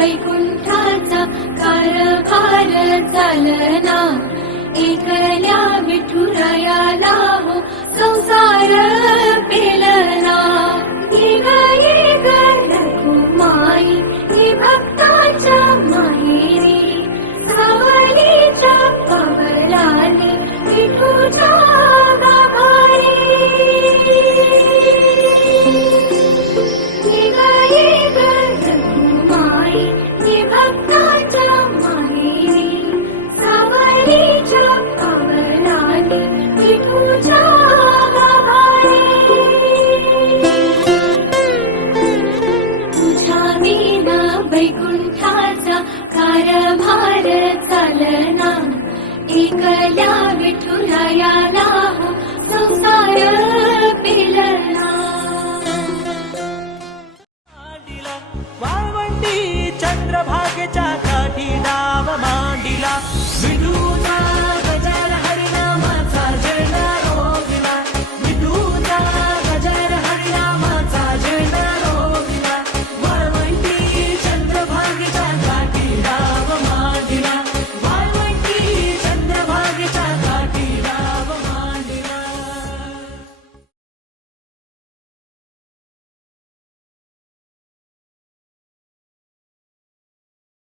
वैकुंठाचा कारभार चालना, एकल्या विठुरायाला हो संसार पेलना. येग येग रखुमाई हे भक्ताच्या माहेरी, सावलीच्या पावलाने विठूच्या गाभारी. येग येग रखुमाई हे भक्ताच्या माहेरी, सावलीच्या पावलाने विठूच्या गाभारी. तुझ्या विना वैकुंठाचा कारभार चालना, एकल्या विठुरायाला हो संसार